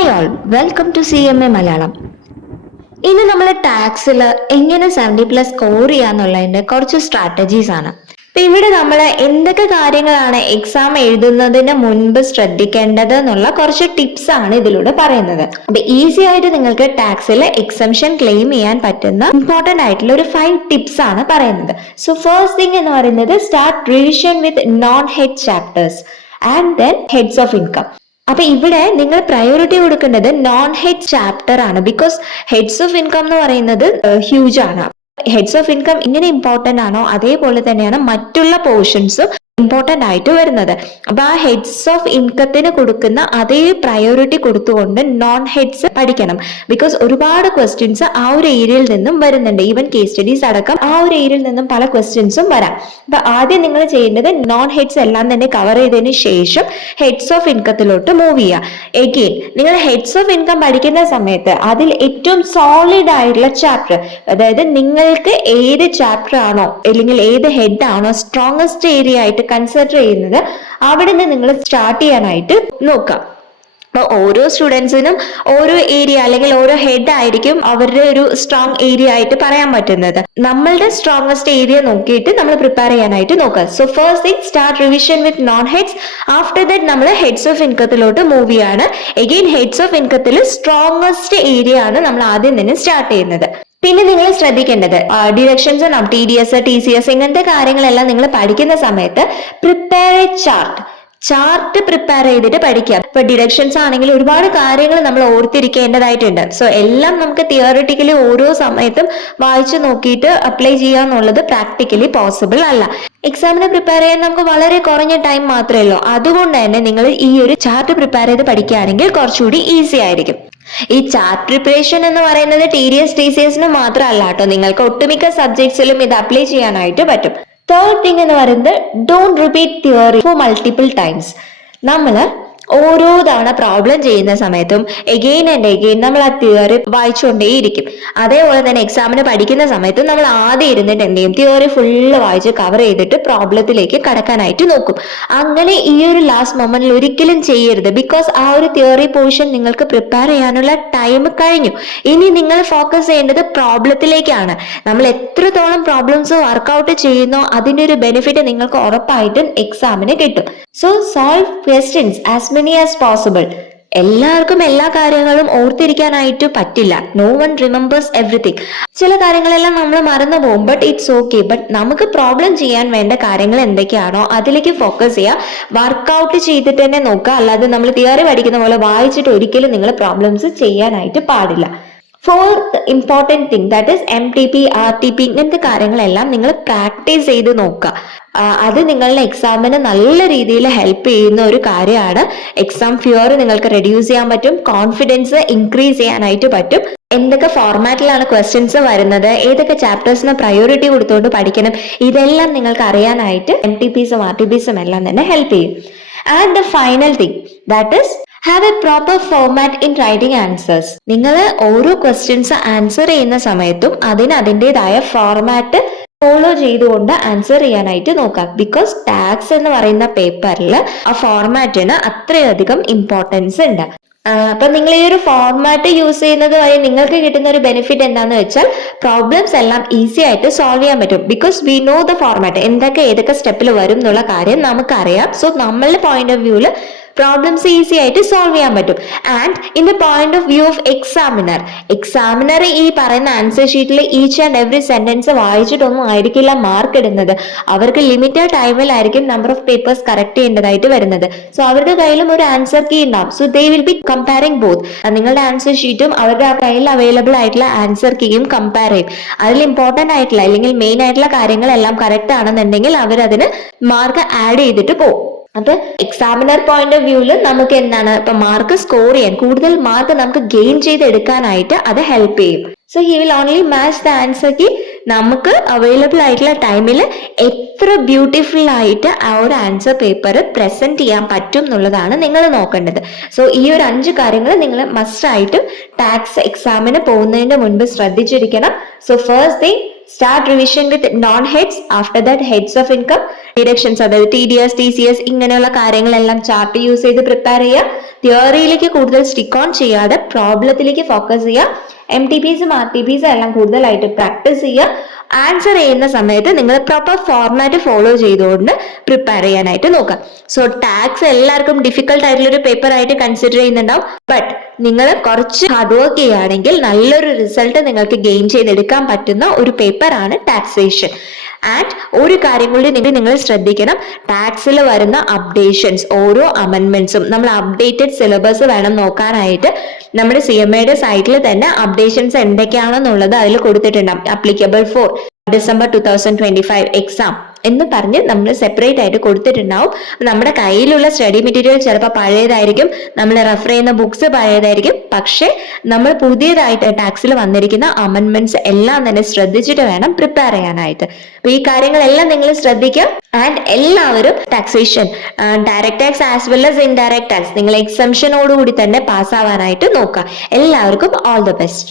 Hi all, welcome to CMA Malayalam. ഇന്ന് നമ്മൾ ടാക്സിൽ എങ്ങനെ 70+ സ്കോർ ചെയ്യാന്നുള്ളതിന്റെ കുറച്ച് സ്ട്രാറ്റജീസ് ആണ്. അപ്പൊ ഇവിടെ നമ്മൾ എന്തൊക്കെ കാര്യങ്ങളാണ് എക്സാം എഴുതുന്നതിന് മുൻപ് ശ്രദ്ധിക്കേണ്ടത് എന്നുള്ള കുറച്ച് ടിപ്സ് ആണ് ഇതിലൂടെ പറയുന്നത്. അപ്പൊ ഈസി ആയിട്ട് നിങ്ങൾക്ക് ടാക്സിൽ എക്സംഷൻ ക്ലെയിം ചെയ്യാൻ പറ്റുന്ന ഇമ്പോർട്ടന്റ് ആയിട്ടുള്ള ഒരു 5 ടിപ്സ് ആണ് പറയുന്നത്. സോ ഫസ്റ്റ് തിങ് എന്ന് പറയുന്നത് start revision with non head chapters and then heads of income. അപ്പൊ ഇവിടെ നിങ്ങൾ പ്രയോറിറ്റി കൊടുക്കേണ്ടത് നോൺ ഹെഡ് ചാപ്റ്റർ ആണ്. ബിക്കോസ് ഹെഡ്സ് ഓഫ് ഇൻകം എന്ന് പറയുന്നത് ഹ്യൂജ് ആണ്. ഹെഡ്സ് ഓഫ് ഇൻകം ഇങ്ങനെ ഇമ്പോർട്ടന്റ് ആണോ അതേപോലെ തന്നെയാണ് മറ്റുള്ള പോർഷൻസും ഇമ്പോർട്ടന്റ് ആയിട്ട് വരുന്നത്. അപ്പൊ ആ ഹെഡ്സ് ഓഫ് ഇൻകത്തിന് കൊടുക്കുന്ന അതേ പ്രയോറിറ്റി കൊടുത്തുകൊണ്ട് നോൺ ഹെഡ്സ് പഠിക്കണം. ബിക്കോസ് ഒരുപാട് ക്വസ്റ്റ്യൻസ് ആ ഒരു ഏരിയയിൽ നിന്നും വരുന്നുണ്ട്. ഈവൻ കേസ് സ്റ്റഡീസ് അടക്കം ആ ഒരു ഏരിയയിൽ നിന്നും പല ക്വസ്റ്റ്യൻസും വരാം. അപ്പൊ ആദ്യം നിങ്ങൾ ചെയ്യേണ്ടത് നോൺ ഹെഡ്സ് എല്ലാം തന്നെ കവർ ചെയ്തതിന് ശേഷം ഹെഡ്സ് ഓഫ് ഇൻകത്തിലോട്ട് മൂവ് ചെയ്യുക. എഗെയിൻ നിങ്ങൾ ഹെഡ്സ് ഓഫ് ഇൻകം പഠിക്കുന്ന സമയത്ത് അതിൽ ഏറ്റവും സോളിഡ് ആയിട്ടുള്ള ചാപ്റ്റർ, അതായത് നിങ്ങൾക്ക് ഏത് ചാപ്റ്റർ ആണോ അല്ലെങ്കിൽ ഏത് ഹെഡ് ആണോ സ്ട്രോങ്സ്റ്റ് ഏരിയ ആയിട്ട് കൺസിഡർ ചെയ്യുന്നത് അവിടെ നിന്ന് നിങ്ങൾ സ്റ്റാർട്ട് ചെയ്യാനായിട്ട് നോക്കാം. അപ്പൊ ഓരോ സ്റ്റുഡൻസിനും ഓരോ ഏരിയ അല്ലെങ്കിൽ ഓരോ ഹെഡ് ആയിരിക്കും അവരുടെ ഒരു സ്ട്രോങ് ഏരിയ ആയിട്ട് പറയാൻ പറ്റുന്നത്. നമ്മളുടെ സ്ട്രോങ്സ്റ്റ് ഏരിയ നോക്കിയിട്ട് നമ്മൾ പ്രിപ്പയർ ചെയ്യാനായിട്ട് നോക്കുക. So first thing start revision with known heads. After that നമ്മൾ ഹെഡ്സ് ഓഫ് ഇൻകത്തിലോട്ട് മൂവ് ചെയ്യാണ്. എഗെയിൻ ഹെഡ്സ് ഓഫ് ഇൻകത്തിൽ സ്ട്രോങ്സ്റ്റ് ഏരിയ ആണ് നമ്മൾ ആദ്യം തന്നെ സ്റ്റാർട്ട് ചെയ്യുന്നത്. പിന്നെ നിങ്ങൾ ശ്രദ്ധിക്കേണ്ടത് ഡിഡക്ഷൻസ്, TDS, TCS ഇങ്ങനത്തെ കാര്യങ്ങളെല്ലാം നിങ്ങൾ പഠിക്കുന്ന സമയത്ത് പ്രിപ്പയർ എ ചാർട്ട് പ്രിപ്പയർ ചെയ്തിട്ട് പഠിക്കുക. ഇപ്പൊ ഡിഡക്ഷൻസ് ആണെങ്കിൽ ഒരുപാട് കാര്യങ്ങൾ നമ്മൾ ഓർത്തിരിക്കേണ്ടതായിട്ടുണ്ട്. സോ എല്ലാം നമുക്ക് തിയറിറ്റിക്കലി ഓരോ സമയത്തും വായിച്ചു നോക്കിയിട്ട് അപ്ലൈ ചെയ്യാന്നുള്ളത് പ്രാക്ടിക്കലി പോസിബിൾ അല്ല. എക്സാമിന് പ്രിപ്പയർ ചെയ്യാൻ നമുക്ക് വളരെ കുറഞ്ഞ ടൈം മാത്രമേ ഉള്ളൂ. അതുകൊണ്ട് തന്നെ നിങ്ങൾ ഈ ഒരു ചാർട്ട് പ്രിപ്പയർ ചെയ്ത് പഠിക്കുകയാണെങ്കിൽ കുറച്ചുകൂടി ഈസി ആയിരിക്കും. ഈ ചാർട്ട് പ്രിപ്പറേഷൻ എന്ന് പറയുന്നത് TDS, TCSന് മാത്രമല്ല കേട്ടോ, നിങ്ങൾക്ക് ഒട്ടുമിക്ക സബ്ജക്ട്സിലും ഇത് അപ്ലൈ ചെയ്യാനായിട്ട് പറ്റും. തേർഡ് തിങ് എന്ന് പറയുന്നത് don't repeat theory for multiple times. നമ്മള് ഓരോ തവണ പ്രോബ്ലം ചെയ്യുന്ന സമയത്തും എഗെയിൻ ആൻഡ് എഗെയിൻ നമ്മൾ ആ തിയറി വായിച്ചുകൊണ്ടേയിരിക്കും. അതേപോലെ തന്നെ എക്സാമിന് പഠിക്കുന്ന സമയത്തും നമ്മൾ ആദ്യം ഇരുന്നിട്ട് എന്ത് ചെയ്യും, തിയറി ഫുള്ള് വായിച്ച് കവർ ചെയ്തിട്ട് പ്രോബ്ലത്തിലേക്ക് കടക്കാനായിട്ട് നോക്കും. അങ്ങനെ ഈ ഒരു ലാസ്റ്റ് മൊമെന്റിൽ ഒരിക്കലും ചെയ്യരുത്. ബിക്കോസ് ആ ഒരു തിയറി പോർഷൻ നിങ്ങൾക്ക് പ്രിപ്പയർ ചെയ്യാനുള്ള ടൈം കഴിഞ്ഞു. ഇനി നിങ്ങൾ ഫോക്കസ് ചെയ്യേണ്ടത് പ്രോബ്ലത്തിലേക്കാണ്. നമ്മൾ എത്രത്തോളം പ്രോബ്ലംസ് വർക്ക്ഔട്ട് ചെയ്യുന്നോ അതിന്റെ ഒരു ബെനിഫിറ്റ് നിങ്ങൾക്ക് ഉറപ്പായിട്ടും എക്സാമിന് കിട്ടും. So solve questions as many as possible. എല്ലാവർക്കും എല്ലാ കാര്യങ്ങളും ഓർത്തിരിക്കാനായിട്ട് പറ്റില്ല. No one remembers everything. ചില കാര്യങ്ങളെല്ലാം നമ്മൾ മറന്നു പോകും. But it's okay. ബട്ട് നമുക്ക് പ്രോബ്ലം ചെയ്യാൻ വേണ്ട കാര്യങ്ങൾ എന്തൊക്കെയാണോ അതിലേക്ക് ഫോക്കസ് ചെയ്യുക. വർക്ക്ഔട്ട് ചെയ്തിട്ട് തന്നെ നോക്കുക. അല്ലാതെ നമ്മൾ തിയറി പഠിക്കുന്ന പോലെ വായിച്ചിട്ട് ഒരിക്കലും നിങ്ങൾ പ്രോബ്ലംസ് ചെയ്യാനായിട്ട് പാടില്ല. Fourth important thing that is MTP, RTP ഇങ്ങനത്തെ കാര്യങ്ങളെല്ലാം നിങ്ങൾ പ്രാക്ടീസ് ചെയ്ത് നോക്കുക. അത് നിങ്ങളുടെ എക്സാമിന് നല്ല രീതിയിൽ ഹെൽപ്പ് ചെയ്യുന്ന ഒരു കാര്യമാണ്. എക്സാം ഫിയർ നിങ്ങൾക്ക് റെഡ്യൂസ് ചെയ്യാൻ പറ്റും. കോൺഫിഡൻസ് ഇൻക്രീസ് ചെയ്യാനായിട്ട് പറ്റും. എന്തൊക്കെ ഫോർമാറ്റിലാണ് ക്വസ്റ്റ്യൻസ് വരുന്നത്, ഏതൊക്കെ ചാപ്റ്റേഴ്സിന് പ്രയോറിറ്റി കൊടുത്തുകൊണ്ട് പഠിക്കണം, ഇതെല്ലാം നിങ്ങൾക്ക് അറിയാനായിട്ട് MTPസും RTPസും എല്ലാം തന്നെ ഹെൽപ്പ് ചെയ്യും. And the final thing that is have A proper format in writing answers. നിങ്ങൾ ഓരോ ക്വസ്റ്റ്യൻസ് ആൻസർ ചെയ്യുന്ന സമയത്തും അതിൻ്റെതായ ഫോർമാറ്റ് ഫോളോ ചെയ്തുകൊണ്ട് ആൻസർ ചെയ്യാനായിട്ട് നോക്കാം. ബിക്കോസ് ടാക്സ് എന്ന് പറയുന്ന പേപ്പറിൽ ആ ഫോർമാറ്റിന് അത്രയധികം ഇമ്പോർട്ടൻസ് ഉണ്ട്. അപ്പൊ നിങ്ങൾ ഈ ഒരു ഫോർമാറ്റ് യൂസ് ചെയ്യുന്നത് വഴി നിങ്ങൾക്ക് കിട്ടുന്ന ഒരു ബെനിഫിറ്റ് എന്താന്ന് വെച്ചാൽ പ്രോബ്ലംസ് എല്ലാം ഈസി ആയിട്ട് സോൾവ് ചെയ്യാൻ പറ്റും. Because we know the format, ഏതൊക്കെ സ്റ്റെപ്പിൽ വരും എന്നുള്ള കാര്യം നമുക്കറിയാം. സോ നമ്മളുടെ പോയിന്റ് ഓഫ് വ്യൂവിൽ പ്രോബ്ലംസ് ഈസി ആയിട്ട് സോൾവ് ചെയ്യാൻ പറ്റും. And in the point of view of examiner ഈ പറയുന്ന ആൻസർ ഷീറ്റിൽ ഈച്ച് ആൻഡ് എവറി സെന്റൻസ് വായിച്ചിട്ടൊന്നും ആയിരിക്കില്ല മാർക്ക് ഇടുന്നത്. അവർക്ക് ലിമിറ്റഡ് ടൈമിലായിരിക്കും നമ്പർ ഓഫ് പേപ്പേഴ്സ് കറക്റ്റ് ചെയ്യേണ്ടതായിട്ട് വരുന്നത്. സോ അവരുടെ കയ്യിലും ഒരു ആൻസർ കീ ഉണ്ടാവും. So they will be comparing both. നിങ്ങളുടെ ആൻസർ ഷീറ്റും അവരുടെ കയ്യിൽ അവൈലബിൾ ആയിട്ടുള്ള ആൻസർ കീയും കമ്പയർ ചെയ്യും. അതിൽ ഇമ്പോർട്ടന്റ് ആയിട്ടുള്ള അല്ലെങ്കിൽ മെയിൻ ആയിട്ടുള്ള കാര്യങ്ങളെല്ലാം കറക്റ്റ് ആണെന്നുണ്ടെങ്കിൽ അവരതിന് മാർക്ക് ആഡ് ചെയ്തിട്ട് പോകും. അപ്പൊ എക്സാമിനർ പോയിന്റ് ഓഫ് വ്യൂവിൽ നമുക്ക് എന്താണ്, ഇപ്പൊ മാർക്ക് സ്കോർ ചെയ്യാൻ, കൂടുതൽ മാർക്ക് നമുക്ക് ഗെയിൻ ചെയ്തെടുക്കാനായിട്ട് അത് ഹെൽപ്പ് ചെയ്യും. So he will only match the answer key. നമുക്ക് അവൈലബിൾ ആയിട്ടുള്ള ടൈമിൽ എത്ര ബ്യൂട്ടിഫുൾ ആയിട്ട് ആ ഒരു ആൻസർ പേപ്പർ പ്രസന്റ് ചെയ്യാൻ പറ്റും എന്നുള്ളതാണ് നിങ്ങൾ നോക്കേണ്ടത്. സോ ഈ ഒരു 5 കാര്യങ്ങൾ നിങ്ങൾ മസ്റ്റ് ആയിട്ടും ടാക്സ് എക്സാമിന് പോകുന്നതിന് മുൻപ് ശ്രദ്ധിച്ചിരിക്കണം. So first thing start revision with known heads. After that heads of income deductions, അതായത് TDS TCS ഇങ്ങനെയുള്ള കാര്യങ്ങളെല്ലാം ചാർട്ട് യൂസ് ചെയ്ത് പ്രിപ്പയർ ചെയ്യുക. തിയറിയിലേക്ക് കൂടുതൽ സ്റ്റിക്ക് ഓൺ ചെയ്യാതെ പ്രോബ്ലത്തിലേക്ക് ഫോക്കസ് ചെയ്യുക. MTPസും RTPസും എല്ലാം കൂടുതലായിട്ട് പ്രാക്ടീസ് ചെയ്യുക. ആൻസർ ചെയ്യുന്ന സമയത്ത് നിങ്ങൾ പ്രോപ്പർ ഫോർമാറ്റ് ഫോളോ ചെയ്തുകൊണ്ട് പ്രിപ്പയർ ചെയ്യാനായിട്ട് നോക്കുക. സോ ടാക്സ് എല്ലാവർക്കും ഡിഫിക്കൽട്ട് ആയിട്ടുള്ള ഒരു പേപ്പർ ആയിട്ട് കൺസിഡർ ചെയ്യുന്നുണ്ടാവും. ബട്ട് നിങ്ങൾ കുറച്ച് ഹാർഡ് വർക്ക് ചെയ്യുകയാണെങ്കിൽ നല്ലൊരു റിസൾട്ട് നിങ്ങൾക്ക് ഗെയിൻ ചെയ്തെടുക്കാൻ പറ്റുന്ന ഒരു പേപ്പറാണ് ടാക്സേഷൻ. ആൻഡ് ഒരു കാര്യം കൂടി നിങ്ങൾ ശ്രദ്ധിക്കണം, ടാക്സിൽ വരുന്ന അപ്ഡേഷൻസ്, ഓരോ അമെന്റ്മെന്റ്സും നമ്മൾ അപ്ഡേറ്റഡ് സിലബസ് വേണം നോക്കാനായിട്ട്. നമ്മുടെ CMAയുടെ സൈറ്റിൽ തന്നെ അപ്ഡേഷൻസ് എന്തൊക്കെയാണെന്നുള്ളത് അതിൽ കൊടുത്തിട്ടുണ്ടാവും. അപ്ലിക്കബിൾ ഫോർ December 2025 എക്സാം എന്ന് പറഞ്ഞ് നമ്മൾ സെപ്പറേറ്റ് ആയിട്ട് കൊടുത്തിട്ടുണ്ടാവും. നമ്മുടെ കയ്യിലുള്ള സ്റ്റഡി മെറ്റീരിയൽ ചിലപ്പോൾ പഴയതായിരിക്കും, നമ്മൾ റെഫർ ചെയ്യുന്ന ബുക്സ് പഴയതായിരിക്കും. പക്ഷെ നമ്മൾ പുതിയതായിട്ട് ടാക്സിൽ വന്നിരിക്കുന്ന അമെന്റ്മെന്റ്സ് എല്ലാം തന്നെ ശ്രദ്ധിച്ചിട്ട് വേണം പ്രിപ്പയർ ചെയ്യാനായിട്ട്. അപ്പൊ ഈ കാര്യങ്ങളെല്ലാം നിങ്ങൾ ശ്രദ്ധിക്കുക. ആൻഡ് എല്ലാവരും taxation, direct tax as well as indirect tax നിങ്ങൾ എക്സംഷനോടുകൂടി തന്നെ പാസ്സാവാനായിട്ട് നോക്കുക. എല്ലാവർക്കും ഓൾ ദ ബെസ്റ്റ്.